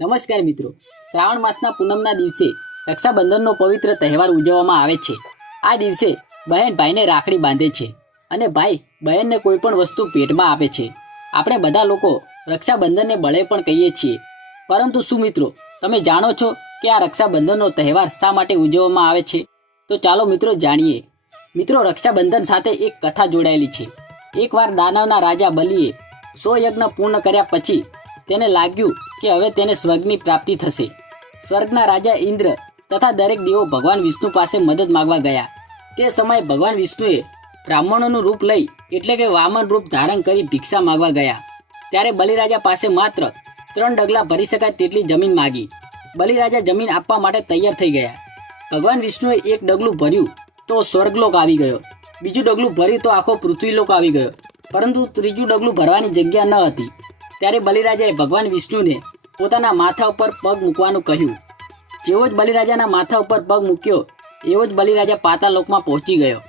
નમસ્કાર મિત્રો. શ્રાવણ માસના પૂનમના દિવસે રક્ષાબંધનનો પવિત્ર તહેવાર ઉજવવામાં આવે છે. આ દિવસે બહેન ભાઈને રાખડી બાંધે છે અને ભાઈ બહેનને કોઈ પણ વસ્તુ ભેટમાં આપે છે. આપણે બધા લોકો રક્ષાબંધનને બળે પણ કહીએ છીએ. પરંતુ શું મિત્રો, તમે જાણો છો કે આ રક્ષાબંધનનો તહેવાર શા માટે ઉજવવામાં આવે છે? તો ચાલો મિત્રો જાણીએ. મિત્રો, રક્ષાબંધન સાથે એક કથા જોડાયેલી છે. એકવાર દાનવના રાજા બલિએ સો યજ્ઞ પૂર્ણ કર્યા પછી તેને લાગ્યું કે હવે તેને સ્વર્ગની પ્રાપ્તિ થશે. સ્વર્ગના રાજા ઇન્દ્ર તથા દરેક દેવો ભગવાન વિષ્ણુ પાસે મદદ માગવા ગયા. તે સમયે ભગવાન વિષ્ણુએ બ્રાહ્મણોનું રૂપ લઈ એટલે કે વામન રૂપ ધારણ કરી ભિક્ષા માગવા ગયા. ત્યારે બલિરાજા પાસે માત્ર ત્રણ ડગલા ભરી શકાય તેટલી જમીન માગી. બલિરાજા જમીન આપવા માટે તૈયાર થઈ ગયા. ભગવાન વિષ્ણુએ એક ડગલું ભર્યું તો સ્વર્ગલોક આવી ગયો. બીજું ડગલું ભર્યું તો આખો પૃથ્વીલોક આવી ગયો. પરંતુ ત્રીજું ડગલું ભરવાની જગ્યા ન હતી. ત્યારે બલિરાજાએ ભગવાન વિષ્ણુને પોતાના માથા ઉપર પગ મૂકવાનું કહ્યું. જેવો જ બલિરાજાના માથા ઉપર પગ મૂક્યો, એવો જ બલિરાજા પાતાલોકમાં પહોંચી ગયો.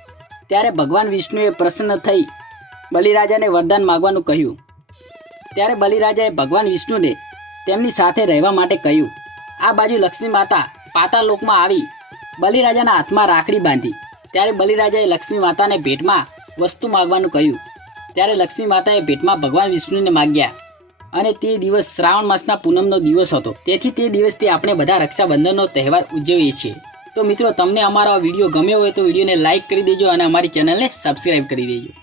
ત્યારે ભગવાન વિષ્ણુએ પ્રસન્ન થઈ બલિરાજાને વરદાન માગવાનું કહ્યું. ત્યારે બલિરાજાએ ભગવાન વિષ્ણુને તેમની સાથે રહેવા માટે કહ્યું, આ બાજુ લક્ષ્મી માતા પાતાલોકમાં આવી, બલિરાજાના હાથમાં રાખડી બાંધી. ત્યારે બલિરાજાએ લક્ષ્મી માતાને ભેટમાં વસ્તુ માગવાનું કહ્યું. ત્યારે લક્ષ્મી માતાએ ભેટમાં ભગવાન વિષ્ણુને માગ્યા. અને તે દિવસ શ્રાવણ માસના પૂનમનો દિવસ હતો. તેથી તે દિવસથી આપણે બધા રક્ષાબંધનનો તહેવાર ઉજવીએ છીએ. તો મિત્રો, તમને અમારો વીડિયો ગમ્યો હોય તો વિડીયોને લાઇક કરી દેજો અને અમારી ચેનલને સબસ્ક્રાઈબ કરી દેજો.